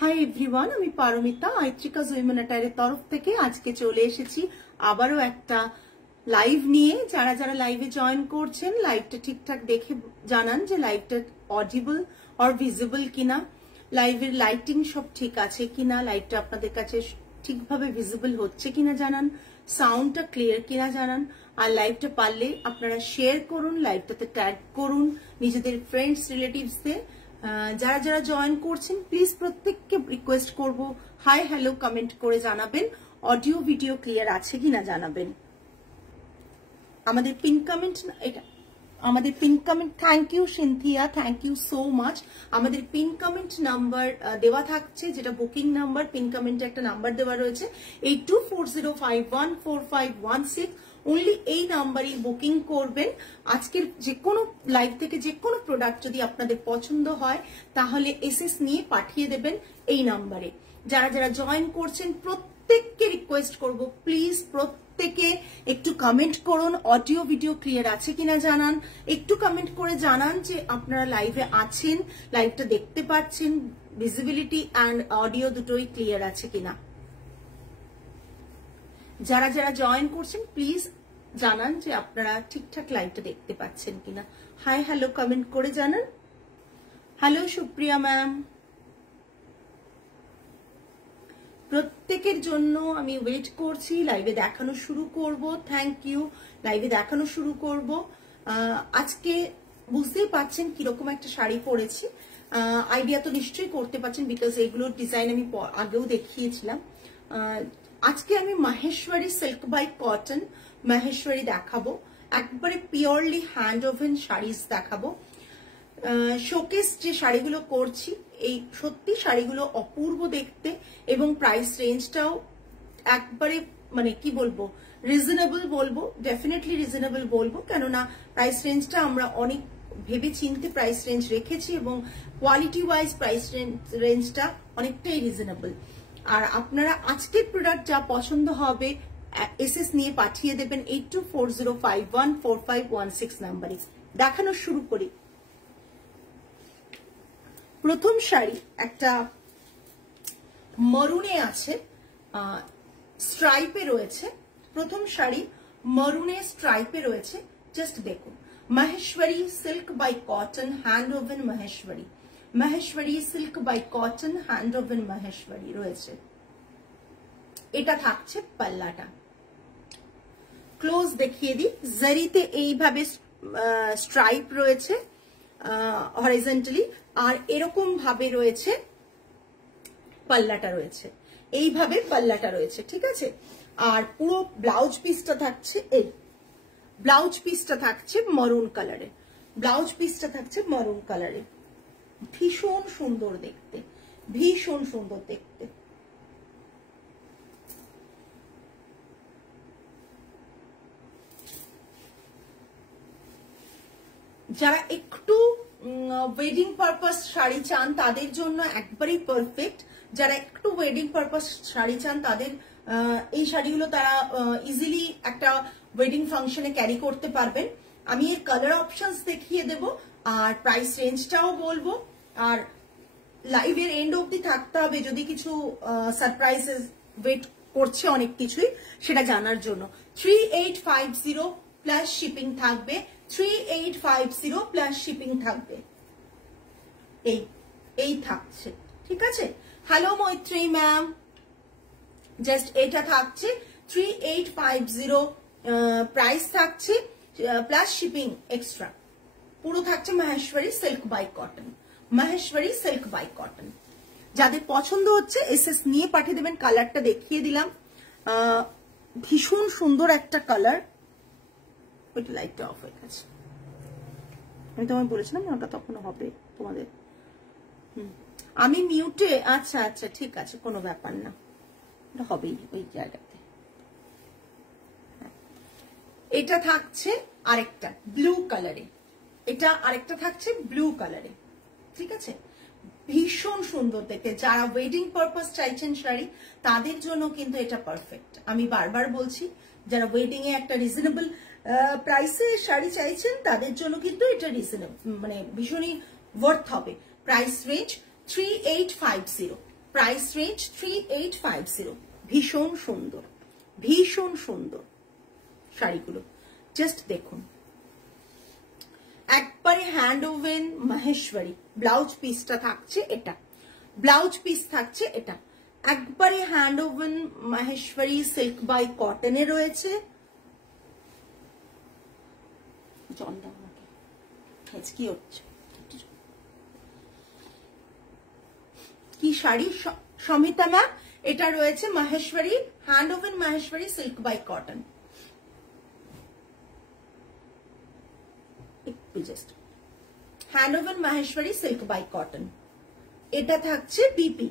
Hi everyone, আমি পারমিতা আইত্রিকা জয়মনাটারের তরফ থেকে আজকে চলে এসেছি আবারও একটা লাইভ নিয়ে। যারা যারা লাইভে জয়েন করছেন লাইভটা ঠিকঠাক দেখে জানান যে লাইভটা অডিবল অর ভিজিবল কিনা, লাইভের লাইটিং সব ঠিক আছে কিনা, লাইভটা আপনাদের কাছে ঠিকভাবে ভিজিবল হচ্ছে কিনা জানান, সাউন্ডটা ক্লিয়ার কিনা জানান। আর লাইভটা পারলে আপনারা শেয়ার করুন, লাইভটাতে ট্যাগ করুন নিজেদের ফ্রেন্ডস রিলেটিভসদের। যারা যারা জয়েন করছেন প্লিজ প্রত্যেককে রিকোয়েস্ট করব হাই হ্যালো কমেন্ট করে জানাবেন, অডিও ভিডিও ক্লিয়ার আছে কিনা জানাবেন। আমাদের pin comment thank you Cynthia, thank you so much. আমাদের পিন কমেন্ট নাম্বার দেওয়া থাকছে, যেটা বুকিং নাম্বার। পিন কমেন্টে একটা নাম্বার দেওয়া রয়েছে 8240514516। অনলি এই নাম্বারই বুকিং করবেন। আজকের যে কোনো লাইভ থেকে যে কোনো প্রোডাক্ট যদি আপনাদের পছন্দ হয় তাহলে এসএস নিয়ে পাঠিয়ে দেবেন এই নাম্বারে। যারা যারা জয়েন করছেন প্রত্যেককে রিকোয়েস্ট করব প্লিজ প্রত্যেকে একটু কমেন্ট করুন, অডিও ভিডিও ক্লিয়ার আছে কিনা জানান। একটু কমেন্ট করে জানান যে আপনারা লাইভে আছেন, লাইভটা দেখতে পাচ্ছেন, ভিজিবিলিটি অ্যান্ড অডিও দুটোই ক্লিয়ার আছে কিনা। যারা যারা জয়েন করছেন প্লিজ জানান যে আপনারা ঠিকঠাক লাইভটা দেখতে পাচ্ছেন কিনা। হাই হ্যালো কমেন্ট করে জানান। হ্যালো সুপ্রিয়া ম্যাম, প্রত্যেকের জন্য আমি ওয়েট করছি। লাইভে দেখানো শুরু করব। Thank you. লাইভে দেখানো শুরু করব। আজকে বুঝতেই পাচ্ছেন কিরকম একটা শাড়ি পরেছি, আইডিয়া তো নিশ্চয়ই করতে পারছেন বিকজ এগুলোর ডিজাইন আমি আগেও দেখিয়েছিলাম। আজকে আমি Maheshwari silk by cotton Maheshwari দেখাবো, একবারে পিওরলি হ্যান্ড ওভেন শাড়িজ দেখাবো। শোকেস যে শাড়িগুলো করছি এই সত্যি শাড়িগুলো অপূর্ব দেখতে এবং প্রাইস রেঞ্জটাও একবারে মানে কি বলবো রিজনেবল বলবো, ডেফিনেটলি রিজনেবল বলবো, কেননা প্রাইস রেঞ্জটা আমরা অনেক ভেবে চিনতে প্রাইস রেঞ্জ রেখেছি এবং কোয়ালিটি ওয়াইজ প্রাইস রেঞ্জটা অনেকটাই রিজনেবল। আর আপনারা আজকের প্রোডাক্ট যা পছন্দ হবে এসএস নিয়ে পাঠিয়ে দেবেন 8240514516 নাম্বারে। দেখানো শুরু করি। প্রথম শাড়ি একটা মরুনে আছে, স্ট্রাইপে রয়েছে। প্রথম শাড়ি মরুনে স্ট্রাইপে রয়েছে। জাস্ট দেখুন, Maheshwari silk by cotton hand woven Maheshwari, Maheshwari silk by cotton hand woven Maheshwari রয়েছে। এটা থাকছে পাল্লাটা। ক্লোজ দেখিয়ে দিই। জারিতে এইভাবে স্ট্রাইপ রয়েছে হরিজন্টালি, আর এরকম ভাবে রয়েছে পাল্লাটা রয়েছে, এইভাবে পাল্লাটা রয়েছে, ঠিক আছে। আর পুরো ব্লাউজ পিসটা থাকছে এই ব্লাউজ পিসটা থাকছে মরুন কালারে, ব্লাউজ পিসটা থাকছে মরুন কালারে। ভীষণ সুন্দর দেখতে, ভীষণ সুন্দর দেখতে। যারা একটু ওয়েডিং পারপাস শাড়ি চান তাদের জন্য একবারেই পারফেক্ট। যারা একটু ওয়েডিং পারপাস শাড়ি চান তাদের এই শাড়িগুলো তারা ইজিলি একটা ওয়েডিং ফাংশনে ক্যারি করতে পারবেন। আমি এর কালার অপশনস দেখিয়ে দেব আর প্রাইস রেঞ্জটাও বলবো। আর লাইভের এন্ড অবধি থাকতে হবে যদি কিছু সারপ্রাইজেস ওয়েট করছে অনেক কিছুই, সেটা জানার জন্য। 3850 প্লাস শিপিং থাকবে, 3850 প্লাস শিপিং থাকবে। এই থাকছে, ঠিক আছে। হ্যালো মৈত্রী ম্যাম, জাস্ট এটা থাকছে 3850 প্রাইস থাকছে প্লাস শিপিং এক্সট্রা। পুরো থাকছে Maheshwari silk by cotton, Maheshwari silk by cotton. যাদের পছন্দ হচ্ছে এসএস নিয়ে পাঠিয়ে দেবেন। কালারটা দেখিয়ে দিলাম, ভীষণ সুন্দর একটা কালার। ওইটা লাইটটা অফ হয়ে গেছে, আমি তোমায় বলেছিলাম না ওটা তখন হবে তোমাদের। আমি মিউটে, আচ্ছা আচ্ছা ঠিক আছে, কোনো ব্যাপার না, এটা হবেই ওই জায়গাতে। এটা থাকছে আরেকটা ব্লু কালারে, এটা আরেকটা থাকছে ব্লু কালারে, ঠিক আছে। ভীষণ সুন্দর দেখতে। যারা ওয়েডিং পারপাস চাইছেন শাড়ি তাদের জন্য কিন্তু এটা পারফেক্ট। আমি বারবার বলছি, যারা ওয়েডিং এ একটা রিজনেবল প্রাইসে শাড়ি চাইছেন তাদের জন্য কিন্তু এটা রিজনেবল মানে ভীষণই ওয়ার্থ হবে। Price range 3850, price range 3850। ভীষণ সুন্দর, ভীষণ সুন্দর শাড়িগুলো, জাস্ট দেখুন। একবারে হ্যান্ড ওভেন মাহেশ্বরী। ব্লাউজ পিসটা থাকছে এটা, ব্লাউজ পিস থাকছে এটা, একবারে hand woven Maheshwari silk by কটনে রয়েছে। কি হচ্ছে, কি শাড়ি সমিতা ম্যাম? এটা রয়েছে Maheshwari hand woven Maheshwari silk by cotton. Just hand woven Maheshwari silk by cotton. এটা থাকছে BP.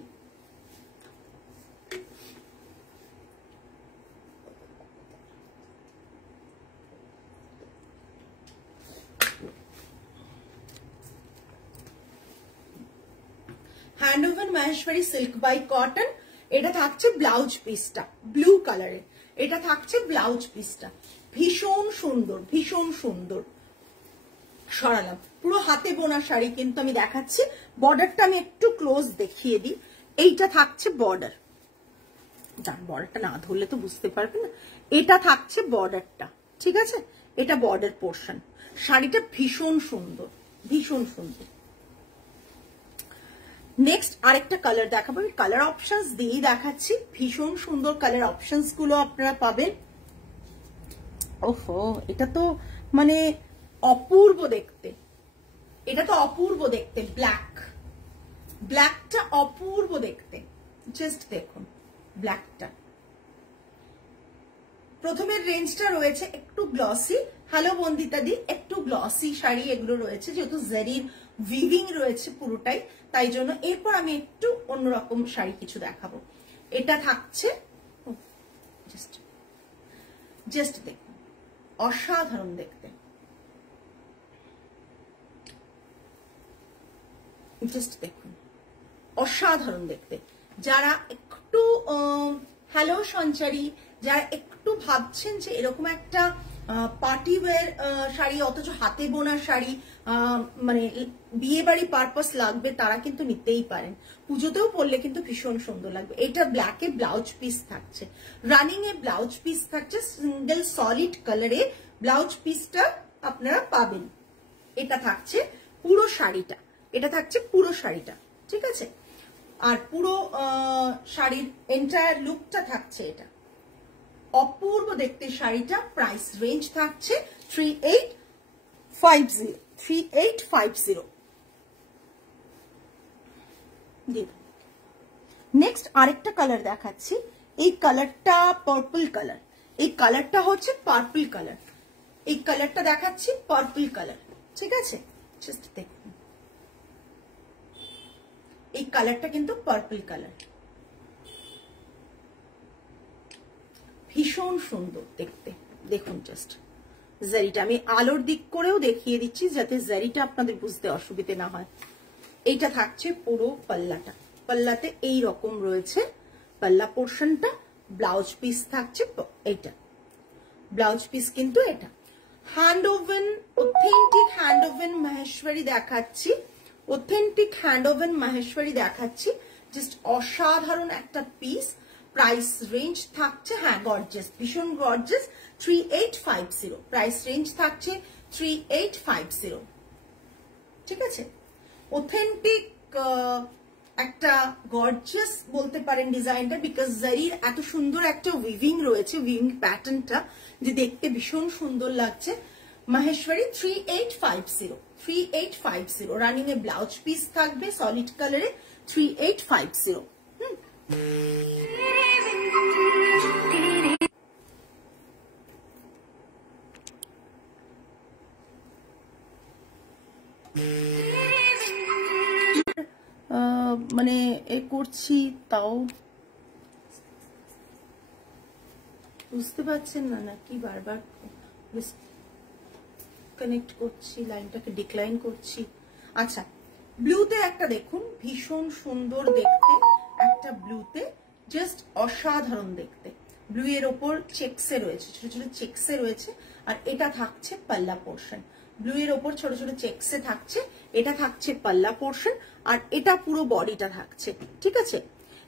Hand woven Maheshwari silk by cotton. এটা থাকছে ব্লাউজ পিসটা ব্লু কালারের, এটা থাকছে ব্লাউজ পিসটা। ভীষণ সুন্দর, ভীষণ সুন্দর। সরালাম, পুরো হাতে বোনা শাড়ি কিন্তু আমি দেখাচ্ছি। বর্ডারটা আমি একটু ক্লোজ দেখিয়ে দিই। এইটা থাকছে বর্ডার, বর্ডারটা না ধরলে তো বুঝতে পারবে না। এটা থাকছে বর্ডারটা, ঠিক আছে? এটা বর্ডার পোর্শন। শাড়িটা ভীষণ সুন্দর, ভীষণ সুন্দর। নেক্সট আরেকটা কালার দেখাবো, আমি কালার অপশনস দিয়েই দেখাচ্ছি। ভীষণ সুন্দর কালার অপশনস গুলো আপনারা পাবেন। ওহো, এটা তো মানে অপূর্ব দেখতে, এটা তো অপূর্ব দেখতে। ব্ল্যাক, ব্ল্যাকটা অপূর্ব দেখতে, জাস্ট দেখুন ব্ল্যাকটা। প্রথমের রেঞ্জটা রয়েছে একটু গ্লসি। হ্যালো বন্দিতা দি, একটু গ্লসি শাড়ি এগুলো রয়েছে, যেহেতু জারির উইভিং রয়েছে পুরোটাই, তাই জন্য। এরপর আমি একটু অন্যরকম শাড়ি কিছু দেখাবো। এটা থাকছে, জাস্ট দেখুন, অসাধারণ দেখতে, জাস্ট দেখুন, অসাধারণ দেখতে। যারা একটু হ্যালো সঞ্চারী, যারা একটু ভাবছেন যে এরকম একটা পার্টি ওয়্যার শাড়ি, অথচ হাতে বোনা শাড়ি, মানে বিয়ে বাড়ি পারপাস লাগবে, তারা কিন্তু নিতেই পারেন। পুজোতেও পরলে কিন্তু ভীষণ সুন্দর লাগবে। এটা ব্ল্যাকে ব্লাউজ পিস থাকছে, রানিং এ ব্লাউজ পিস থাকছে, সিঙ্গেল সলিড কালারে ব্লাউজ পিসটা আপনারা পাবেন। এটা থাকছে পুরো শাড়িটা, এটা থাকছে পুরো শাড়িটা, ঠিক আছে? আর পুরো শাড়ির এন্টায়ার লুকটা থাকছে এটা। অপূর্ব দেখতে শাড়িটা। প্রাইস রেঞ্জ থাকছে 3850। নেক্সট আরেকটা কালার দেখাচ্ছি। এই কালারটা পার্পল কালার, এই কালারটা হচ্ছে পার্পল কালার। এই কালারটা দেখাচ্ছি পার্পল কালার, ঠিক আছে? জাস্ট দেখুন, এই কালারটা কিন্তু পার্পল কালার, ভীষণ সুন্দর দেখতে। দেখুন জাস্ট জারিটা আমি আলোর দিক করেও দেখিয়ে দিচ্ছি, যাতে জারিটা আপনাদের বুঝতে অসুবিধে না হয়। এইটা থাকছে পুরো পাল্লাটা, পাল্লাতে এই রকম রয়েছে পাল্লা পোর্শনটা। ব্লাউজ পিস থাকছে এইটা, ব্লাউজ পিস কিন্তু এটা। Hand woven, authentic hand woven Maheshwari দেখাচ্ছি, অথেন্টিক হ্যান্ড ওভেন মাহেশ্বরী দেখাচ্ছি। জাস্ট অসাধারণ একটা পিস। প্রাইস রেঞ্জ থাকছে, হ্যাঁ গর্জিয়াস, ভীষণ গর্জিয়াস, 3850। প্রাইস রেঞ্জ থাকছে 3850, ঠিক আছে? অথেন্টিক একটা গর্জিয়াস বলতে পারেন ডিজাইনটা, বিকজ জারির এত সুন্দর একটা উইভিং রয়েছে, উইভিং প্যাটার্নটা যে দেখতে ভীষণ সুন্দর লাগছে। মাহেশ্বরী 3850, 3850। রানিং এ ব্লাউজ পিস থাকবে সলিড কালারে, 3850। মানে এ করছি, তাও বুঝতে পারছেন না নাকি? বারবার কানেক্ট করছি, লাইনটাকে ডিক্লাইন করছি। আচ্ছা, ব্লুতে একটা দেখুন, ভীষণ সুন্দর দেখতে একটা ব্লুতে, জাস্ট অসাধারণ দেখতে। ব্লু এর ওপর চেকসে রয়েছে, ছোট ছোট চেকসে রয়েছে, আর এটা থাকছে পাল্লা পোর্শন। ব্লু এর ওপর ছোট ছোট চেকসে থাকছে, এটা থাকছে পাল্লা পোর্শন, আর এটা পুরো বডিটা থাকছে, ঠিক আছে?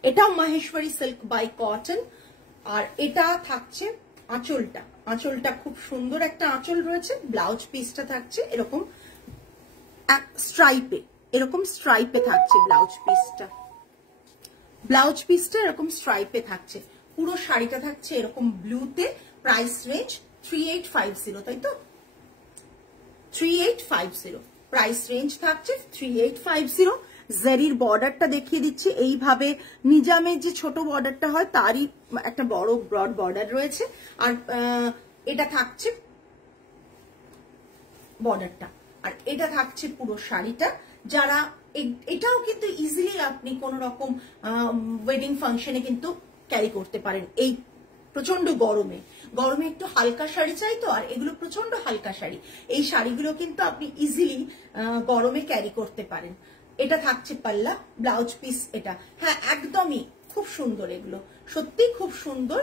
এটাও মাহেশ্বরী সিল্ক বাই কটন। আর এটা থাকছে আঁচলটা, আঁচলটা খুব সুন্দর একটা আঁচল রয়েছে। ব্লাউজ পিসটা থাকছে এরকম স্ট্রাইপে, এরকম স্ট্রাইপে থাকছে ব্লাউজ পিসটা। ব্লাউজ পিসটা এরকম স্ট্রাইপে থাকছে। পুরো শাড়িটা থাকছে এরকম ব্লুতে। প্রাইস রেঞ্জ 3850, তাই তো? 3850 প্রাইস রেঞ্জ থাকছে 3850। জারির বর্ডারটা দেখিয়ে দিচ্ছি, এইভাবে নিজামের যে ছোট বর্ডারটা হয় তারই একটা বড় ব্রড বর্ডার রয়েছে। আর এটা থাকছে বর্ডারটা, আর এটা থাকছে পুরো শাড়িটা। যারা এটাও কিন্তু ইজিলি আপনি কোন রকম ওয়েডিং ফাংশনে কিন্তু ক্যারি করতে পারেন। এই প্রচন্ড গরমে, গরমে একটু হালকা শাড়ি চাই তো, আর এগুলো প্রচন্ড হালকা শাড়ি। এই শাড়িগুলো কিন্তু আপনি ইজিলি গরমে ক্যারি করতে পারেন। এটা থাকছে পাল্লা, ব্লাউজ পিস এটা। হ্যাঁ, একদমই খুব সুন্দর, এগুলো সত্যি খুব সুন্দর।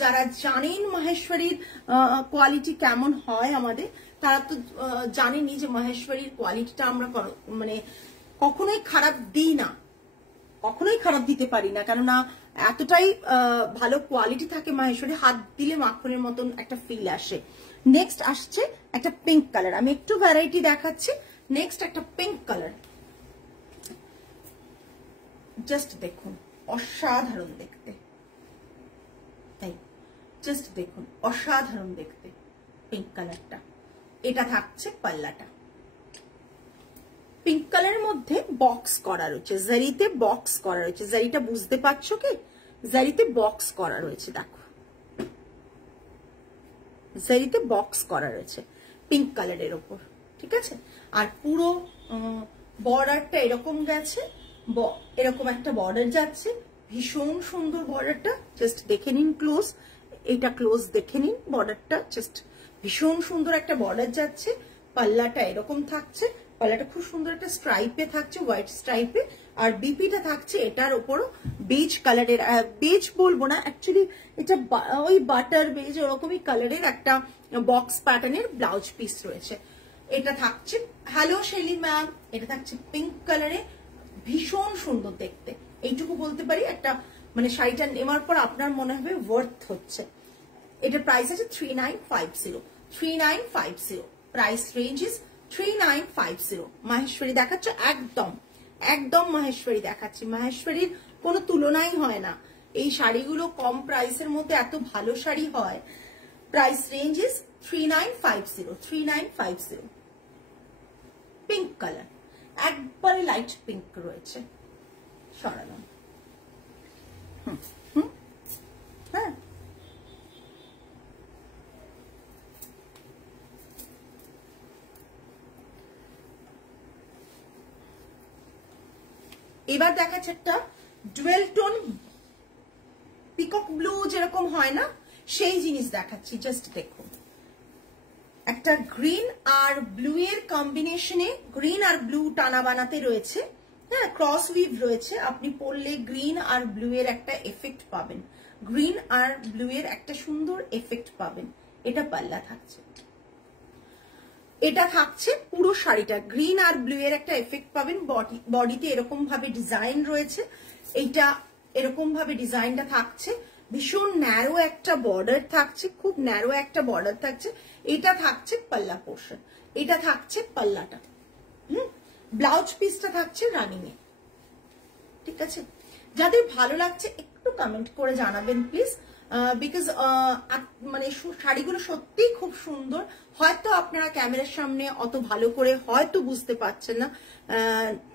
যারা জানেন মাহেশ্বরীর কোয়ালিটি কেমন হয় আমাদের, তারা তো জানেনই যে মাহেশ্বরীর কোয়ালিটিটা আমরা মানে কখনোই খারাপ দিই না, কখনোই খারাপ দিতে পারি না, কেননা এতটাই ভালো কোয়ালিটি থাকে মাহেশ্বরী, হাত দিলে মাখনের মতন একটা ফিল আসে। নেক্সট আসছে একটা পিঙ্ক কালার, আমি একটু ভ্যারাইটি দেখাচ্ছি। নেক্সট একটা পিঙ্ক কালার, জাস্ট দেখুন অসাধারণ দেখতে, তাই জাস্ট দেখুন অসাধারণ দেখতে পিঙ্ক কালারটা। এটা থাকছে পাল্লাটা, পিঙ্ক কালারের মধ্যে বক্স করা রয়েছে, জারিতে বক্স করা রয়েছে। জারিটা বুঝতে পারছো কি? জারিতে বক্স করা রয়েছে, দেখো জারিতে বক্স করা রয়েছে পিঙ্ক কালারের ওপর, ঠিক আছে? আর পুরো বর্ডারটা এরকম গেছে, এরকম একটা বর্ডার যাচ্ছে, ভীষণ সুন্দর বর্ডারটা। জাস্ট দেখে নিন ক্লোজ, এটা ক্লোজ দেখে নিন বর্ডারটা, জাস্ট ভীষণ সুন্দর একটা বর্ডার যাচ্ছে। পাল্লাটা এরকম থাকছে, পাল্লাটা খুব সুন্দর একটা স্ট্রাইপে থাকছে, হোয়াইট স্ট্রাইপে। আর বিপিটা থাকছে এটার উপরও বেজ কালারের, বেজ বলবো না অ্যাকচুয়ালি, এটা ওই বাটার বেজ ওরকমই কালারের একটা বক্স প্যাটার্নের ব্লাউজ পিস রয়েছে। এটা থাকছে, হ্যালো শেলি ম্যাম, এটা থাকছে পিঙ্ক কালারে, ভীষণ সুন্দর দেখতে। এইটুকু বলতে পারি, একটা মানে শাড়িটা নেওয়ার পর আপনার মনে হবে ওয়ার্থ হচ্ছে। এটার প্রাইস আছে 3950, 3950 প্রাইস রেঞ্জ ইজ 3950। মাহেশ্বরী দেখাচ্ছ, একদম একদম মাহেশ্বরী দেখাচ্ছি, মাহেশ্বরীর কোনো তুলনাই হয় না। এই শাড়িগুলো কম প্রাইসের মধ্যে এত ভালো শাড়ি হয়। Price range is 3950, 3950। Pink colour, একবারে লাইট পিঙ্ক রয়েছে, সরালাম। হ্যাঁ, এবার দেখাচ্ছে একটা ডুয়েল টোন পিকক ব্লু, যেরকম হয় না সেই জিনিস দেখাচ্ছি। জাস্ট দেখুন, একটা গ্রিন আর ব্লু এর কম্বিনেশনে, গ্রিন আর ব্লু টানা বানাতে রয়েছে, হ্যাঁ ক্রস উইভ রয়েছে। আপনি পরলে গ্রিন আর ব্লু এর একটা এফেক্ট পাবেন, গ্রিন আর ব্লু এর একটা সুন্দর এফেক্ট পাবেন। এটা পাল্লা থাকছে, এটা থাকছে পুরো শাড়িটা, গ্রিন আর ব্লু এর একটা এফেক্ট পাবেন। বডিতে এরকম ভাবে ডিজাইন রয়েছে, এইটা এরকম ভাবে ডিজাইনটা থাকছে। ভীষণ ন্যারো একটা বর্ডার থাকছে, খুব ন্যারো একটা বর্ডার থাকছে। এটা থাকছে পাল্লা পোর্শন, এটা থাকছে পাল্লাটা। ব্লাউজ পিসটা থাকছে রানিং এ, ঠিক আছে? যাদের ভালো লাগছে একটু কমেন্ট করে জানাবেন প্লিজ, বিকজ মানে শাড়িগুলো সত্যি খুব সুন্দর। হয়তো আপনারা ক্যামেরার সামনে অত ভালো করে হয়তো বুঝতে পারছেন না,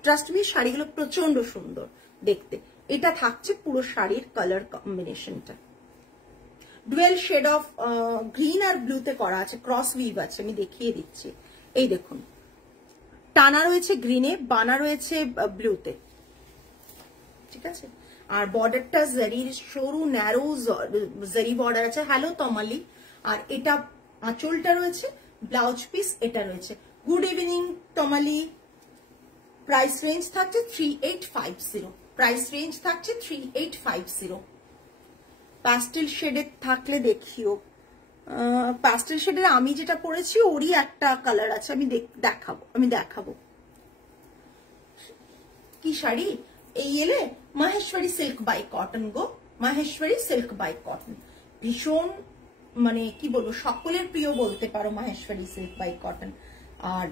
ট্রাস্ট মি শাড়িগুলো প্রচন্ড সুন্দর দেখতে। এটা থাকছে পুরো শাড়ির কালার কম্বিনেশনটা, ডুয়েল শেড অফ গ্রিন আর ব্লুতে করা আছে, ক্রস উইভ আছে, আমি দেখিয়ে দিচ্ছি। এই দেখুন, টানা রয়েছে গ্রিনে, বানা রয়েছে ব্লুতে, ঠিক আছে? আর বর্ডারটা জারির সরু ন্যারো জারি বর্ডার আছে। হ্যালো তমালি। আর এটা আঁচলটা রয়েছে, ব্লাউজ পিস এটা রয়েছে। Good evening Tamali. Price range থাকছে 3850, প্রাইস রেঞ্জ থাকছে 3850। প্যাস্টেল শেডের থাকলে দেখিও, প্যাস্টেল শেডের আমি যেটা পরেছি ওরই একটা কালার আছে, আমি দেখাবো। কি শাড়ি? এই এলে মাহেশ্বরী সিল্ক বাই কটন গো, মাহেশ্বরী সিল্ক বাই কটন। ভীষণ মানে কি বলবো, সকলের প্রিয় বলতে পারো মাহেশ্বরী সিল্ক বাই কটন। আর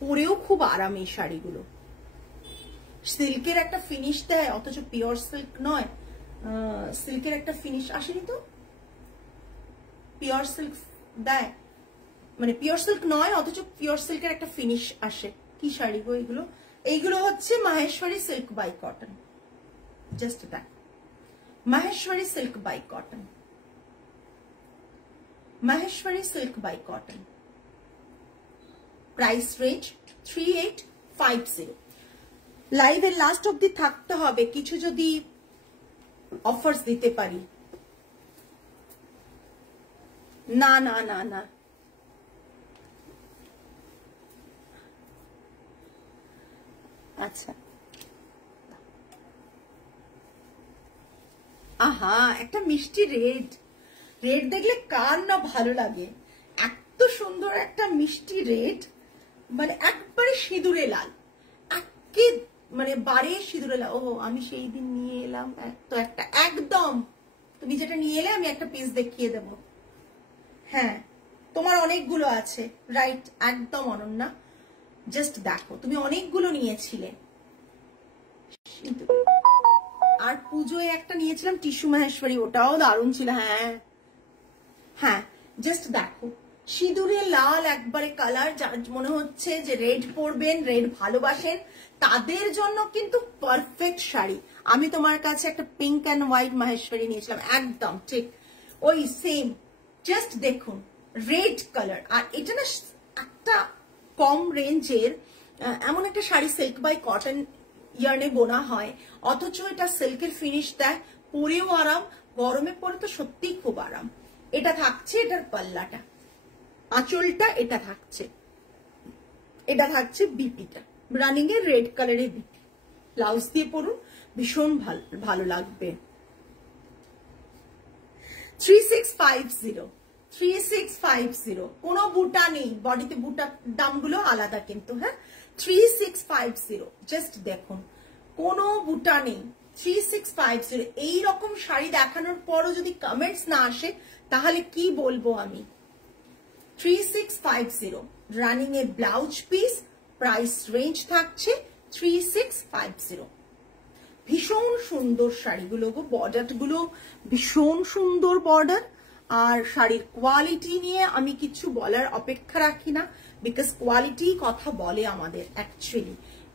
পরেও খুব আরাম এই শাড়িগুলো। সিল্কের একটা ফিনিশ দেয়, অথচ পিওর সিল্ক নয়। সিল্কের একটা ফিনিশ আসেনি তো, পিওর সিল্ক দেয়, মানে পিওর সিল্ক নয় অথচ পিওর সিল্কের একটা ফিনিশ আসে। কি শাড়ি গো এগুলো? এইগুলো হচ্ছে Maheshwari silk by cotton. Just that, Maheshwari silk by cotton, Maheshwari silk by cotton. Price range 3850। লাইভের লাস্ট অব্দি থাকতে হবে, কিছু যদি অফার্স দিতে পারি। না না না না, আচ্ছা আহা, একটা মিষ্টি রেড, রেড দেখলে কার না ভালো লাগে। এত সুন্দর একটা মিষ্টি রেড, মানে একবারে সিঁদুরে লাল, একে মানে বারে সিঁদুরে লাল। ও আমি সেই দিন নিয়ে এলাম তো একটা, একদম তুমি যেটা নিয়ে এলে আমি একটা পিস দেখিয়ে দেব। হ্যাঁ তোমার অনেকগুলো আছে, রাইট, একদম অনন্যা। জাস্ট দেখো তুমি অনেকগুলো নিয়েছিলে। আর পুজোয় একটা নিয়েছিলাম টিস্যু মাহেশ্বরী, ওটাও দারুণ ছিল। হ্যাঁ হ্যাঁ, জাস্ট দেখো সিঁদুরে লাল একবারে কালার, যার মনে হচ্ছে যে রেড পরবেন, রেড ভালোবাসেন, তাদের জন্য কিন্তু পারফেক্ট শাড়ি। আমি তোমার কাছে একটা পিঙ্ক অ্যান্ড হোয়াইট মাহেশ্বরী নিয়েছিলাম, একদম ঠিক ওই সেম। জাস্ট দেখুন রেড কালার, আর এটা না একটা কম রেঞ্জের এমন একটা শাড়ি, সিল্ক বাই কটন ইয়ার্নে বোনা হয়, অথচ এটা সিল্কের ফিনিশ দেয়, পরেও আরাম, গরমে পরে তো সত্যিই খুব আরাম। এটা থাকছে এটার পাল্লাটা, আঁচলটা এটা থাকছে, এটা থাকছে বিপিটা, রানিং এর রেড কালারের বিপি। ব্লাউজ দিয়ে পরুন, ভীষণ ভালো লাগবে। 3650, 3650, কোনো বুটা নেই বডিতে, বুটার দামগুলো আলাদা কিন্তু। হ্যাঁ 3650, জাস্ট দেখুন কোনো বুটা নেই। 3650, এইরকম শাড়ি দেখানোর পরও যদি কমেন্টস না আসে তাহলে কি বলবো আমি। 3650 রানিং এর ব্লাউজ পিস, প্রাইস রেঞ্জ থাকছে 3650। ভীষণ সুন্দর শাড়িগুলো গো, বর্ডার গুলো ভীষণ সুন্দর বর্ডার। আর শাড়ির কোয়ালিটি নিয়ে আমি কিছু বলার অপেক্ষা রাখি না, বিকজ কোয়ালিটি কথা বলে আমাদের। অ্যাকচুয়ালি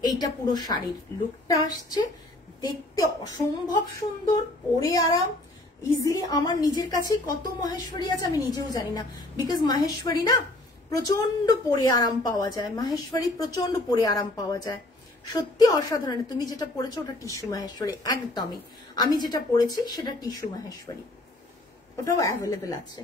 এইটা পুরো শাড়ির লুকটা আসছে, দেখতে অসম্ভব সুন্দর, পরে আরাম ইজিলি। আমার নিজের কাছেই কত মাহেশ্বরী আছে আমি নিজেও জানি না, বিকজ মাহেশ্বরী না প্রচন্ড পরে আরাম পাওয়া যায়, মাহেশ্বরী প্রচন্ড পরে আরাম পাওয়া যায়, সত্যি অসাধারণ। তুমি যেটা পরেছো ওটা টিস্যু মাহেশ্বরী, একদমই। আমি যেটা পরেছি সেটা টিস্যু মাহেশ্বরী, ওটাও অ্যাভেলেবেল আছে।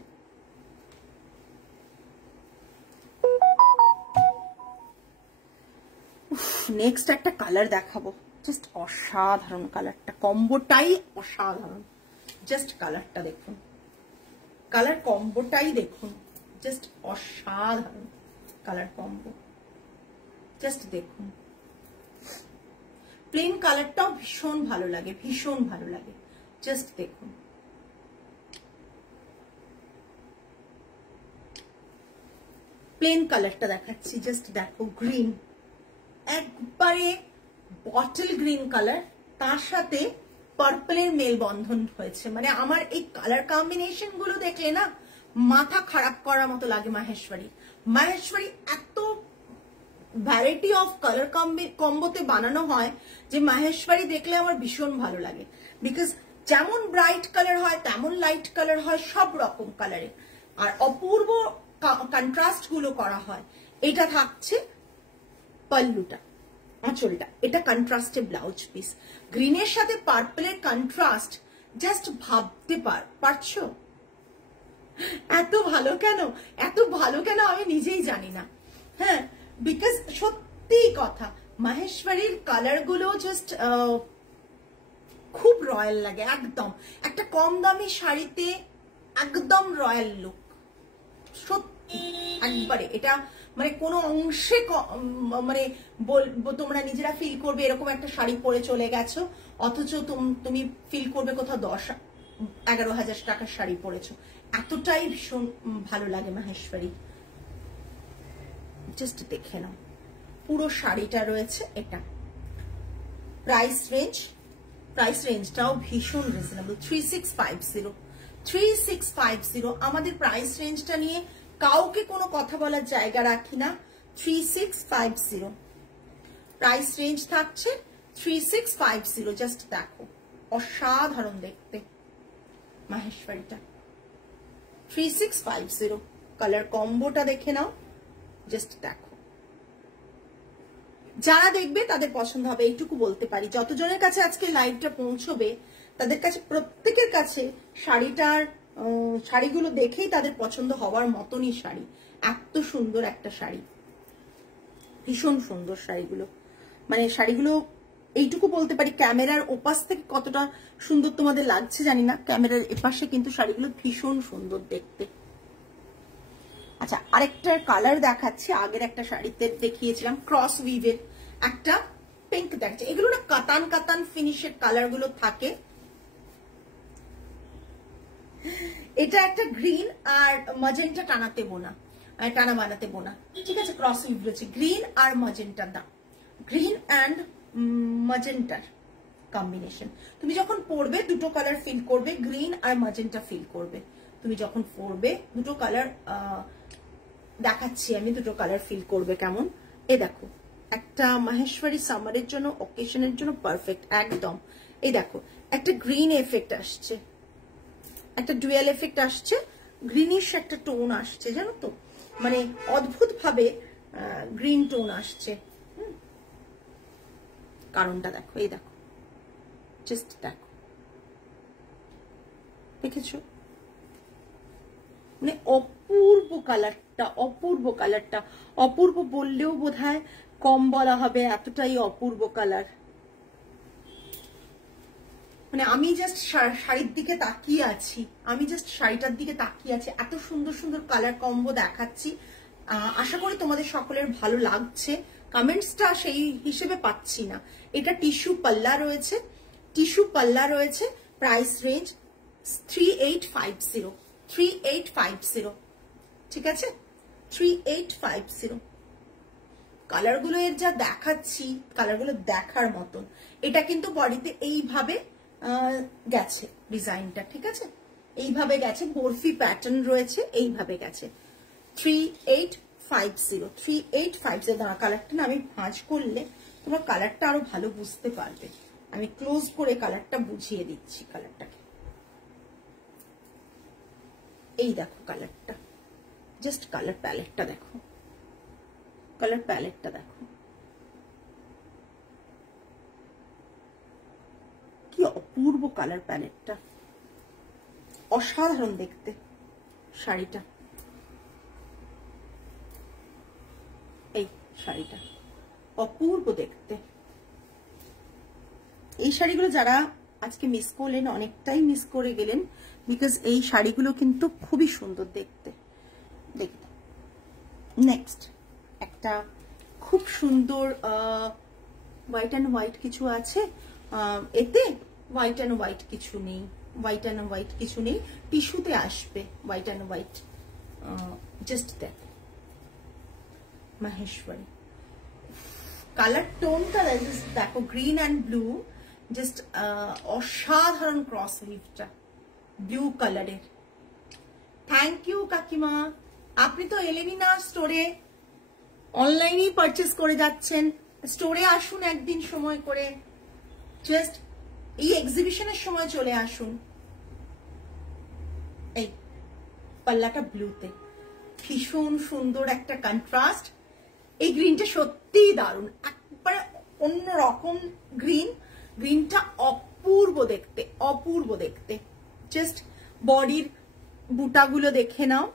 নেক্সট একটা কালার দেখাবো, জাস্ট অসাধারণ কালারটা, কম্বোটাই অসাধারণ। জাস্ট কালারটা দেখুন, কালার কম্বোটাই দেখুন, জাস্ট অসাধারণ কালার কম্বো। জাস্ট দেখুন, প্লেন কালারটাও ভীষণ ভালো লাগে, ভীষণ ভালো লাগে। জাস্ট দেখুন, প্লেন কালারটা দেখাচ্ছি, জাস্ট দেখো, গ্রিন, একবারে বটল গ্রিন কালার, তার সাথে পার্পলের মেলবন্ধন হয়েছে। মানে আমার এই কালার কম্বিনেশন গুলো দেখলে না মাথা খারাপ করার মতো লাগে। মাহেশ্বরী, মাহেশ্বরী এত ভ্যারাইটি অফ কালার কম্বোতে বানানো হয় যে মাহেশ্বরী দেখলে আমার ভীষণ ভালো লাগে, বিকজ যেমন ব্রাইট কালার হয় তেমন লাইট কালার হয়, সব রকম কালারের, আর অপূর্ব কন্ট্রাস্ট গুলো করা হয়। এটা থাকছে পাল্লুটা, আঁচলটা, এটা কন্ট্রাস্টে ব্লাউজ পিস, গ্রিনের সাথে পার্পলের কন্ট্রাস্ট, জাস্ট ভাবতে পারছো এত ভালো কেন, এত ভালো কেন আমি নিজেই জানি না। হ্যাঁ, বিকজ সত্যি কথা, মাহেশ্বরীর কালার গুলো জাস্ট খুব রয়্যাল লাগে, একদম একটা কম দামি শাড়িতে একদম রয়্যাল লুক, সত্যি একবারে। এটা মানে কোনো অংশে মানে তোমরা নিজেরা ফিল করবে এরকম একটা শাড়ি পরে চলে গেছো, অথচ তুমি ফিল করবে কোথাও 10-11 হাজার টাকার শাড়ি পরেছো। এতটাই ভীষণ ভালো লাগে মাহেশ্বরী। জাস্ট দেখে নাও, পুরো শাড়িটা রয়েছে এটা। প্রাইস রেঞ্জটাও ভীষণ রিজনেবল, 3650। আমাদের প্রাইস রেঞ্জটা নিয়ে কাউকে কোনো কথা বলার জায়গা রাখি না। 3650 প্রাইস রেঞ্জ থাকছে, 3650। জাস্ট দেখো, অসাধারণ দেখতে মাহেশ্বরীটা। 3650 কালার কম্বোটা দেখে নাও, জাস্ট দেখো। যারা দেখবে তাদের পছন্দ হবে, এইটুকু বলতে পারি। যতজনের কাছে আজকে লাইভটা পৌঁছবে তাদের কাছে, প্রত্যেকের কাছে শাড়িগুলো দেখেই তাদের পছন্দ হওয়ার মতনই শাড়ি। এত সুন্দর একটা শাড়ি, ভীষণ সুন্দর শাড়িগুলো। মানে শাড়িগুলো এইটুকু বলতে পারি, ক্যামেরার ওপাশ থেকে কতটা সুন্দর তোমাদের লাগছে জানি না, ক্যামেরার এপাশে কিন্তু শাড়িগুলো ভীষণ সুন্দর দেখতে। আচ্ছা, আরেকটা কালার দেখাচ্ছি। আগের একটা শাড়িতে দেখিয়েছিলাম ক্রস উইভের একটা পিঙ্ক দেখাচ্ছে। এগুলো না কাতান কাতান ফিনিশের কালার গুলো থাকে। এটা একটা গ্রিন আর ম্যাজেন্টা টানা বানাতে বোনা, ঠিক আছে। ক্রস উইভ রয়েছে গ্রিন আর ম্যাজেন্টা, গ্রিন অ্যান্ড ম্যাজেন্টার কম্বিনেশন। তুমি যখন পরবে দুটো কালার ফিল করবে, গ্রিন আর ম্যাজেন্টা ফিল করবে। তুমি যখন পরবে দুটো কালার দেখাচ্ছি আমি, দুটো কালার ফিল করবে কেমন। এ দেখো, একটা মাহেশ্বরী সামারের জন্য, অকেশনের জন্য পারফেক্ট একদম। এই দেখো, একটা গ্রিন এফেক্ট আসছে, একটা ডুয়েল এফেক্ট আসছে, গ্রিনিশ একটা টোন আসছে, জানো তো, মানে অদ্ভুত ভাবে গ্রিন টোন আসছে। কারণটা দেখো, এই দেখো, জাস্ট দেখো, দেখেছো, মানে অপূর্ব কালারটা, অপূর্ব বললেও বোধহয় কম বলা হবে, এতটাই অপূর্ব কালার। মানে আমি জাস্ট শাড়ির দিকে তাকিয়ে আছি, শাড়িটার দিকে তাকিয়ে আছি। এত সুন্দর সুন্দর কালার কম্বো দেখাচ্ছি। আশা করি তোমাদের সকলের ভালো লাগছে। কমেন্টসটা সেই হিসেবে পাচ্ছি না। এটা টিস্যু পাল্লা রয়েছে। প্রাইস রেঞ্জ 3850, ঠিক আছে, 3850। কালারগুলো এর যা দেখাচ্ছি, কালারগুলো দেখার মতন। এটা কিন্তু বডিতে এইভাবে গেছে ডিজাইনটা, ঠিক আছে, এইভাবে গেছে, বরফি প্যাটার্ন রয়েছে, এইভাবে গেছে। 3850। দাঁড়া, কালারটা না আমি ভাঁজ করলে তোমরা কালারটা আরো ভালো বুঝতে পারবে। আমি ক্লোজ করে কালারটা বুঝিয়ে দিচ্ছি। কালারটাকে এই দেখো, কালারটা জাস্ট কালার প্যালেটটা দেখো, কি অপূর্ব কালার প্যালেটটা, অসাধারণ দেখতে শাড়িটা। এই শাড়িটা অপূর্ব দেখতে। এই শাড়িগুলো যারা আজকে মিস করলেন, অনেকটাই মিস করে গেলেন, বিকজ এই শাড়িগুলো কিন্তু খুবই সুন্দর দেখতে। দেখতে নেক্সট একটা খুব সুন্দর হোয়াইট অ্যান্ড হোয়াইট কিছু আছে, এতে হোয়াইট অ্যান্ড হোয়াইট কিছু নেই, টিস্যুতে আসবে white and white. Just Maheshwari colour টোনটা দেখো, গ্রিন অ্যান্ড ব্লু, জাস্ট অসাধারণ ক্রস উইভটা ব্লু কালারের। থ্যাংক ইউ কাকিমা, আপনি তো এলেনই না স্টোরে, অনলাইনেই পারচেস করে যাচ্ছেন। স্টোরে আসুন একদিন সময় করে, জাস্ট এই এক্সিবিশনের সময় চলে আসুন। এই পাল্লাটা ব্লুতে, ভীষণ সুন্দর একটা কন্ট্রাস্ট। এই গ্রিনটা সত্যিই দারুণ, একবারে অন্যরকম গ্রিনটা অপূর্ব দেখতে। জাস্ট বডির বুটাগুলো দেখে নাও,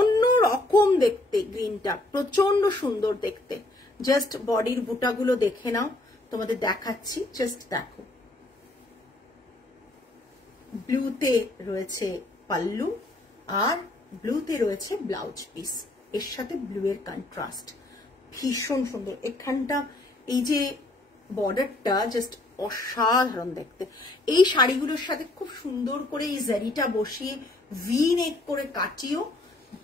অন্য রকম দেখতে গ্রিনটা, প্রচন্ড সুন্দর দেখতে। জাস্ট বডির বুটাগুলো দেখে নাও, তোমাদের দেখাচ্ছি, জাস্ট দেখো। ব্লুতে রয়েছে পাল্লু আর ব্লুতে রয়েছে ব্লাউজ পিস। এর সাথে ব্লু এর কন্ট্রাস্ট ভীষণ সুন্দর। এখানটা এই যে বর্ডারটা জাস্ট অসাধারণ দেখতে। এই শাড়িগুলোর সাথে খুব সুন্দর করে এই জারিটা বসিয়ে ভি নেক করে কাটিও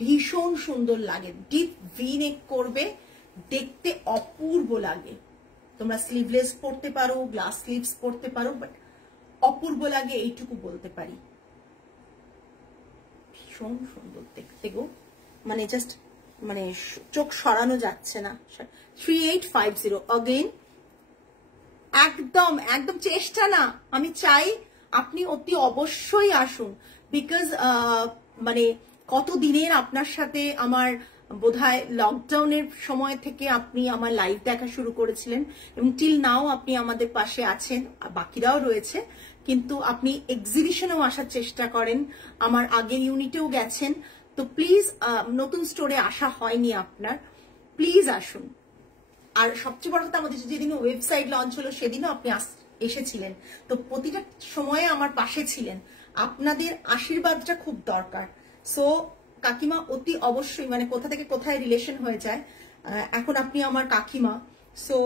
ভীষণ সুন্দর লাগে। ডিপ ভি নেক করবে, দেখতে অপূর্ব লাগে। তোমরা স্লিভলেস পরতে পারো, গ্লাস স্লিভস পরতে পারো, বাট অপূর্ব লাগে এইটুকু বলতে পারি। ভীষণ সুন্দর দেখতে গো, মানে জাস্ট মানে চোখ সরানো যাচ্ছে না। 3850 अगेन একদম একদম চেষ্টা না, আমি চাই আপনি অতি অবশ্যই আসুন, বিকজ মানে কত দিনের আপনার সাথে আমার বোধহয় লকডাউনের সময় থেকে আপনি আমার লাইভ দেখা শুরু করেছিলেন এবং টিল নাও আপনি আমাদের পাশে আছেন, বাকিরাও রয়েছে, কিন্তু আপনি এক্সিবিশনেও আসার চেষ্টা করেন, আমার আগের ইউনিটেও গেছেন। তো প্লিজ, নতুন স্টোরে আসা হয়নি আপনার, প্লিজ আসুন। আর সবচেয়ে বড় কথা, আমাদের যেদিন ওয়েবসাইট লঞ্চ হলো সেদিনও আপনি এসেছিলেন, তো প্রতিটা সময়ে আমার পাশে ছিলেন। আপনাদের আশীর্বাদটা খুব দরকার। সো কাকিমা অতি অবশ্যই, মানে কোথা থেকে কোথায় রিলেশন হয়ে যায়, এখন আপনি আমার কাকিমা। সো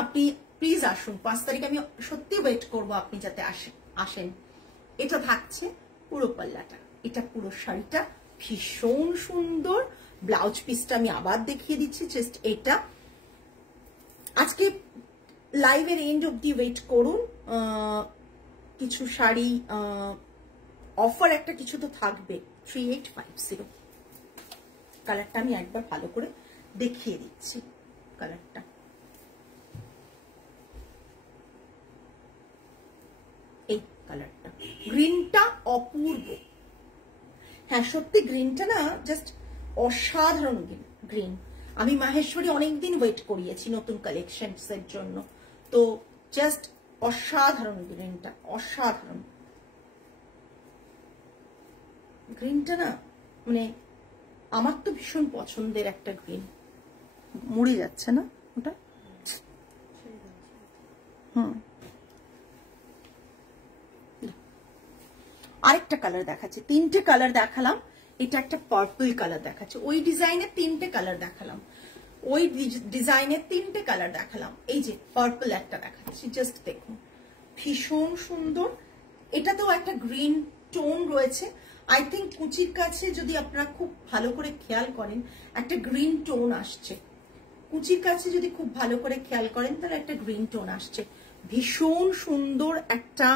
আপনি প্লিজ আসুন, 5 তারিখ আমি সত্যি ওয়েট করব আপনি যাতে আসেন। এটা থাকছে পুরো পাল্লাটা, এটা পুরো শাড়িটা ভীষণ সুন্দর। ব্লাউজ পিসটা আমি আবার দেখিয়ে দিচ্ছি, জাস্ট এটা। আজকে লাইভের এন্ড অব্দি ওয়েট করুন, কিছু শাড়ি অফার একটা কিছু তো থাকবে। 3850 কালারটা আমি একবার ভালো করে দেখিয়ে দিচ্ছি। কালারটা এই কালারটা, গ্রিনটা অপূর্ব। হ্যাঁ সত্যি গ্রিনটা না জাস্ট অসাধারণ গ্রিন। আমি মাহেশ্বরী অনেকদিন ওয়েট করিয়েছি নতুন কালেকশনস এর জন্য, তো জাস্ট অসাধারণ গ্রিনটা, অসাধারণ গ্রিনটা না, মানে আমার তো ভীষণ পছন্দের একটা গ্রিন। মুড়ে যাচ্ছে না ওটা? আরেকটা কালার দেখাচ্ছি, 3টে কালার দেখালাম, এটা একটা পার্পল কালার দেখাচ্ছে। ওই ডিজাইনের 3টে কালার দেখালাম, ওই ডিজাইনের 3টে কালার দেখালাম, এই যে পার্পল একটা দেখাচ্ছি, জাস্ট দেখুন ভীষণ সুন্দর। এটাতেও একটা গ্রিন টোন রয়েছে। আই থিঙ্ক কুচির কাছে যদি আপনারা খুব ভালো করে খেয়াল করেন একটা গ্রিন টোন আসছে, কুচির কাছে যদি খুব ভালো করে খেয়াল করেন তাহলে একটা গ্রিন টোন আসছে। ভীষণ সুন্দর একটা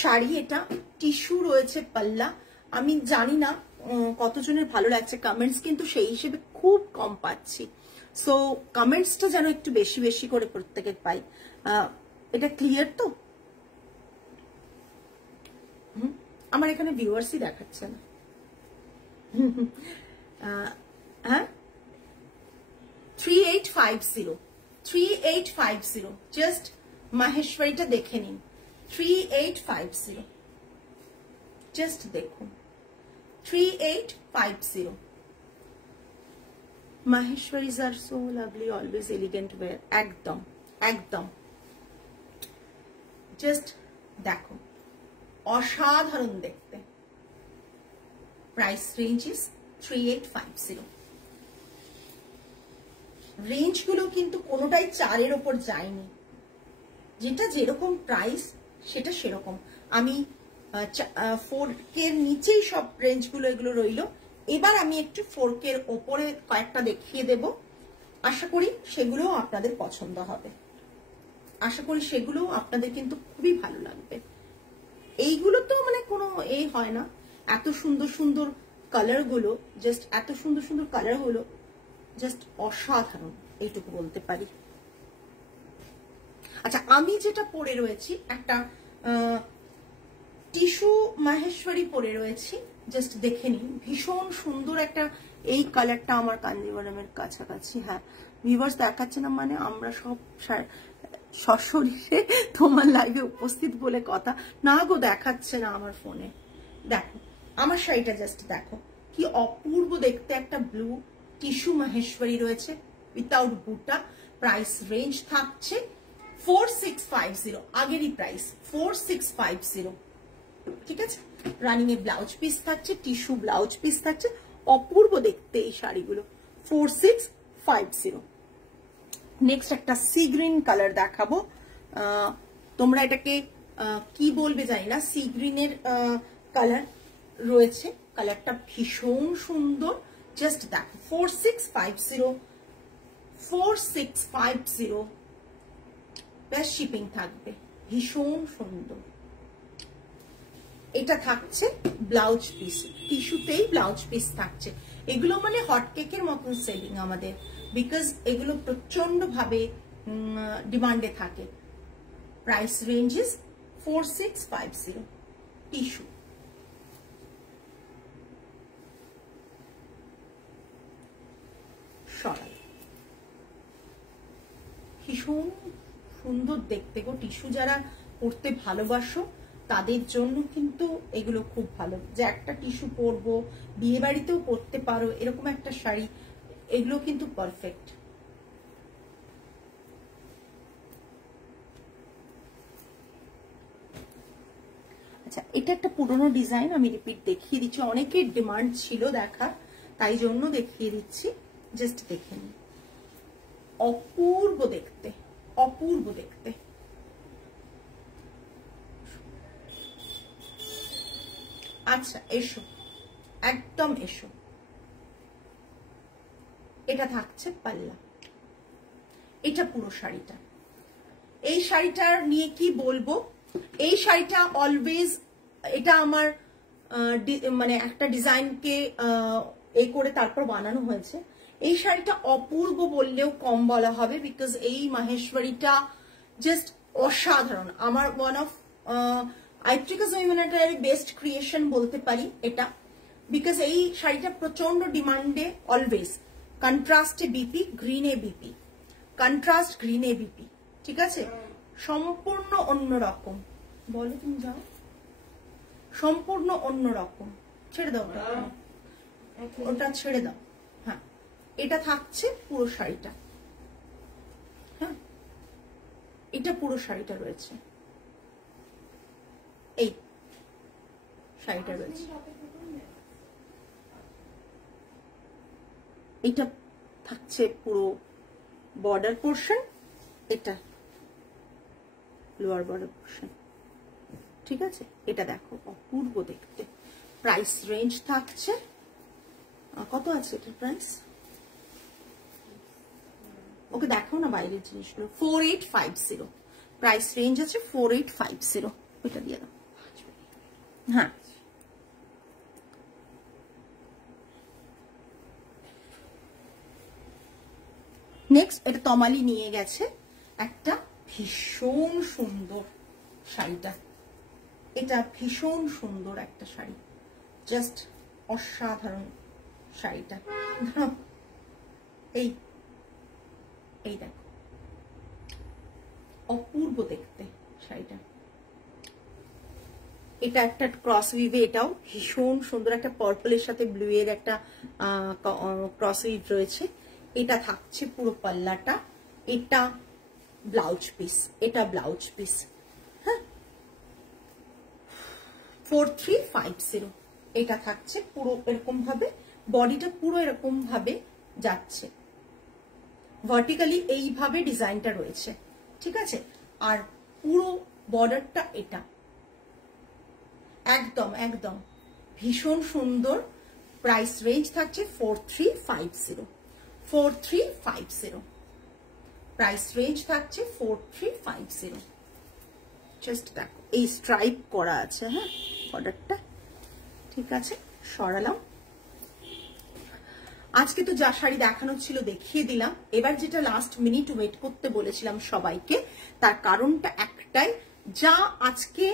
শাড়ি, এটা টিস্যু রয়েছে পাল্লা। আমি জানি না কতজনের ভালো লাগছে, কমেন্টস কিন্তু সেই হিসেবে খুব কম পাচ্ছি। সো কমেন্টসটা যেন একটু বেশি বেশি করে প্রত্যেকের পাই। এটা ক্লিয়ার তো? আমার এখানে ভিউয়ার্সই দেখাচ্ছে না। হ্যাঁ 3850 জাস্ট মাহেশ্বরীটা দেখে নিন। 3850 জাস্ট দেখুন, 3850। Maheshwaris are so lovely, always elegant wear. একদম একদম জাস্ট দেখো, অসাধারণ দেখতে। Price range is 3850। রেঞ্জগুলো কিন্তু কোনোটাই 4-এর ওপর যায়নি, যেটা যেরকম প্রাইস সেটা সেরকম। আমি 4K এর নিচেই সব রেঞ্জগুলো এগুলো রইলো। এবার আমি একটু 4K এর ওপরে কয়েকটা দেখিয়ে দেব, আশা করি সেগুলোও আপনাদের পছন্দ হবে, আশা করি সেগুলোও আপনাদের কিন্তু খুবই ভালো লাগবে। এইগুলো তো মানে কোনো এই হয় না, এত সুন্দর সুন্দর কালার গুলো, জাস্ট এত সুন্দর সুন্দর কালার গুলো জাস্ট অসাধারণ, এইটুকু বলতে পারি। আচ্ছা, আমি যেটা পরে রয়েছি একটা টিস্যু মাহেশ্বরী পরে রয়েছি, জাস্ট দেখে নিন, ভীষণ সুন্দর একটা। এই কালারটা আমার কাঞ্জিবরমের কাছাকাছি। হ্যাঁ ভিউয়ার্স দেখাচ্ছে না, মানে আমরা সব সশরীরে তোমার লাইভে উপস্থিত বলে কথা না গো, দেখাচ্ছে না আমার ফোনে। দেখো আমার শাড়িটা জাস্ট দেখো কি অপূর্ব দেখতে, একটা ব্লু টিস্যু মাহেশ্বরী রয়েছে উইথাউট বুটা। প্রাইস রেঞ্জ থাকছে 4650, আগেরই প্রাইস 4650। ঠিক আছে, রানিং এ ব্লাউজ পিস থাকছে, টিস্যু ব্লাউজ পিস থাকছে, অপূর্ব দেখতে এই শাড়িগুলো। 4650। নেক্সট একটা সি গ্রিন কালার দেখাবো। তোমরা এটাকে কি বলবে জানি না, সি গ্রিনের কালার রয়েছে, কালারটা ভীষণ সুন্দর। জাস্ট দেখো 4650 ব্যাস শিপিং থাকবে, ভীষণ সুন্দর। এটা থাকছে ব্লাউজ পিস, টিস্যুতেই ব্লাউজ পিস থাকছে। এগুলো মানে হটকেকের মতন সেলিং আমাদের, বিকজ এগুলো প্রচন্ড ভাবে ডিমান্ডে থাকে। Price range is 4650 tissue. সরাই ভীষণ সুন্দর দেখতে গো। টিস্যু যারা পরতে ভালোবাসো তাদের জন্য কিন্তু এগুলো খুব ভালো, যে একটা টিস্যু পরবো, বিয়ে বাড়িতেও পরতে পারো এরকম একটা শাড়ি, এগুলো কিন্তু পারফেক্ট। আচ্ছা, এটা একটা পুরনো ডিজাইন, আমি রিপিট দেখিয়ে দিচ্ছি, অনেকের ডিমান্ড ছিল দেখার, তাই জন্য দেখিয়ে দিচ্ছি। জাস্ট দেখে নিন, অপূর্ব দেখতে, অপূর্ব দেখতে। আচ্ছা এসো, একদম এসো। এটা থাকছে পাল্লা, এটা পুরো শাড়িটা। এই শাড়িটার নিয়ে কি বলবো, এই শাড়িটা অলওয়েজ, এটা আমার মানে একটা ডিজাইনকে এই করে তারপর বানানো হয়েছে। এই শাড়িটা অপূর্ব বললেও কম বলা হবে, বিকজ এই মাহেশ্বরীটা জাস্ট অসাধারণ। আমার ওয়ান অফ আইট্রিকাস উইমেনের বেস্ট ক্রিয়েশন বলতে পারি এটা, বিকজ এই শাড়িটা প্রচন্ড ডিমান্ডে অলওয়েজ। কন্ট্রাস্টে বিপি, গ্রিনে বিপি, কন্ট্রাস্ট গ্রিনে বিপি, ঠিক আছে, সম্পূর্ণ অন্যরকম। বলো তুমি যাও, সম্পূর্ণ অন্যরকম। ছেড়ে দাও ওটা, ছেড়ে দাও। হ্যাঁ, এটা থাকছে পুরো শাড়িটা। হ্যাঁ, এটা পুরো শাড়িটা রয়েছে, এই শাড়িটা রয়েছে। এটা থাকছে পুরো বর্ডার পোর্শন, এটা লোয়ার বর্ডার পোর্শন, ঠিক আছে। এটা দেখো অপূর্ব দেখতে। প্রাইস রেঞ্জ থাকছে কত আছে এটা প্রাইস? ওকে দেখো না বাইরের জিনিসগুলো। 4850 প্রাইস রেঞ্জ আছে, 4850। ওইটা দিয়ে দাও। হ্যাঁ, নেক্সট এটা তমালি নিয়ে গেছে একটা ভীষণ সুন্দর শাড়িটা। এটা ভীষণ সুন্দর একটা শাড়ি, জাস্ট অসাধারণ শাড়িটা। এই এই দেখো, অপূর্ব দেখতে শাড়িটা। এটা একটা ক্রস উইভে, এটাও ভীষণ সুন্দর, একটা পার্পলের সাথে ব্লু এর একটা ক্রস উইভ রয়েছে। এটা থাকছে পুরো পাল্লাটা, এটা ব্লাউজ পিস, এটা ব্লাউজ পিস। হ্যাঁ, 4350 এটা থাকছে পুরো এরকম ভাবে, বডিটা পুরো এরকম ভাবে যাচ্ছে, ভার্টিক্যালি এইভাবে ডিজাইনটা রয়েছে, ঠিক আছে। আর পুরো বর্ডারটা এটা একদম একদম ভীষণ সুন্দর। প্রাইস রেঞ্জ থাকছে 4350, 4350 প্রাইস রেঞ্জ থাকছে 4350। জাস্ট দেখো এই স্ট্রাইপ করা আছে, হ্যাঁ বর্ডারটা, ঠিক আছে। সরালাম। আজকে তো যা শাড়ি দেখানো ছিল দেখিয়ে দিলাম। এবার যেটা লাস্ট মিনিট ওয়েট করতে বলেছিলাম সবাইকে, তার কারণটা একটাই, যা আজকে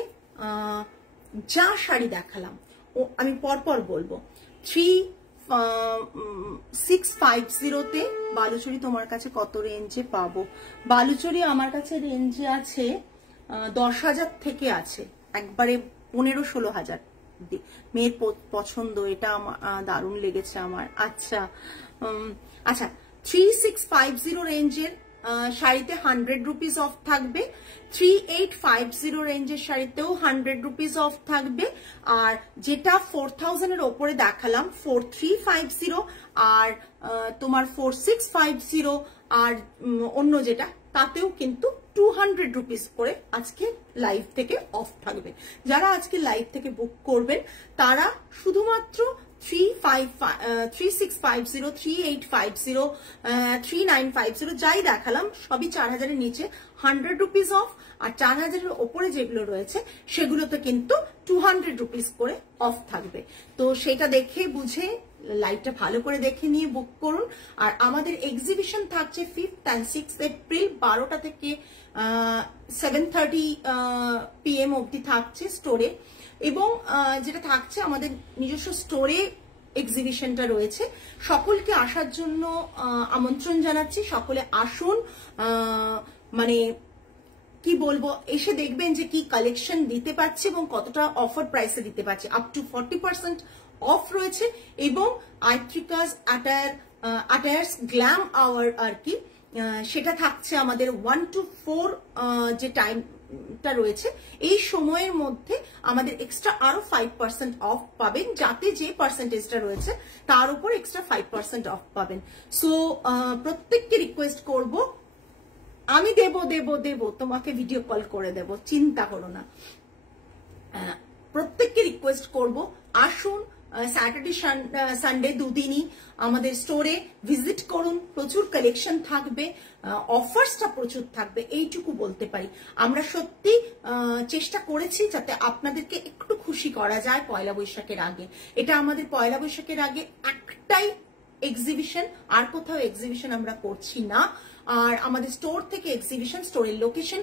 যা শাড়ি দেখালাম ও আমি পরপর বলবো। 3650-তে বালুচরি তোমার কাছে কত রেঞ্জে পাবো? বালুচরি আমার কাছে রেঞ্জে আছে 10,000 থেকে আছে, একবারে 15-16,000। মেয়ের পছন্দ, এটা দারুণ লেগেছে আমার। আচ্ছা আচ্ছা, 3650 রেঞ্জের শাড়িতে 100 রুপিস অফ থাকবে, 3850 রেঞ্জের শাড়িতেও 100 রুপিস অফ থাকবে, আর যেটা 4000 এর ওপরে দেখালাম 4350 আর তোমার 4650 আর অন্য যেটা তাতেও কিন্তু 200 রুপিস করে আজকে লাইভ থেকে অফ থাকবে। যারা আজকে লাইভ থেকে বুক করবেন তারা শুধুমাত্র 3650, 3850, 3950 যাই দেখালাম সবই 4000 এর নিচে 100 রুপিস অফ, আর 4000 এর ওপরে যেগুলো রয়েছে সেগুলোতে কিন্তু 200 রুপিস করে অফ থাকবে। তো সেটা দেখে বুঝে লাইভটা ভালো করে দেখে নিয়ে বুক করুন। আর আমাদের এক্সিবিশন থাকছে 5th and 6th এপ্রিল 12টা থেকে 7:30 PM অবধি থাকছে স্টোরে, এবং যেটা থাকছে আমাদের নিজস্ব স্টোরে এক্সিবিশনটা রয়েছে। সকলকে আসার জন্য আমন্ত্রণ জানাচ্ছি, সকলে আসুন। মানে কি বলবো, এসে দেখবেন যে কি কালেকশন দিতে পারছে এবং কতটা অফার প্রাইসে দিতে পারছে। আপ টু 40% অফ রয়েছে, এবং আইট্রিকাস অ্যাটায়ার্স গ্ল্যাম আওয়ার আর কি সেটা থাকছে আমাদের 1 to 4 যে টাইমটা রয়েছে এই সময়ের মধ্যে আমাদের এক্সট্রা আরো 5% অফ পাবেন, যাতে যে পার্সেন্টেজটা রয়েছে তার উপর এক্সট্রা 5% অফ পাবেন। সো প্রত্যেককে রিকোয়েস্ট করব, আমি দেব তোমাকে ভিডিও কল করে দেব, চিন্তা করো না। প্রত্যেককে রিকোয়েস্ট করব আসুন, স্যাটারডে সানডে দুদিনই আমাদের স্টোরে ভিজিট করুন। প্রচুর কালেকশন থাকবে, অফার্সটা প্রচুর থাকবে, এইটুকু বলতে পারি। আমরা সত্যি চেষ্টা করেছি যাতে আপনাদেরকে একটু খুশি করা যায় পয়লা বৈশাখের আগে। এটা আমাদের পয়লা বৈশাখের আগে একটাই এক্সিবিশন, আর কোথাও এক্সিবিশন আমরা করছি না। আর আমাদের স্টোর থেকে এক্সিবিশন, স্টোরের লোকেশন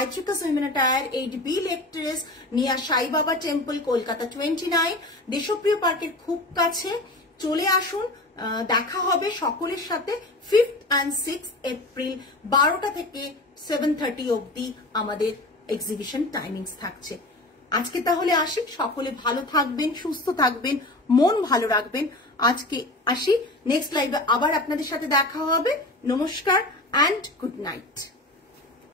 আইট্রিকাস women attire 8B Lake Terrace near Saibaba temple, Kolkata 29, Deshapriya পার্কের খুব কাছে। চলে আসুন, দেখা হবে সকলের সাথে 5th and 6th এপ্রিল 12টা থেকে 7:30 অবধি আমাদের এক্সিবিশন টাইমিংস থাকছে। আজকে তাহলে আসি, সকলে ভালো থাকবেন, সুস্থ থাকবেন, মন ভালো রাখবেন। আজকে আসি, নেক্সট লাইভে আবার আপনাদের সাথে দেখা হবে। নমস্কার অ্যান্ড গুড নাইট।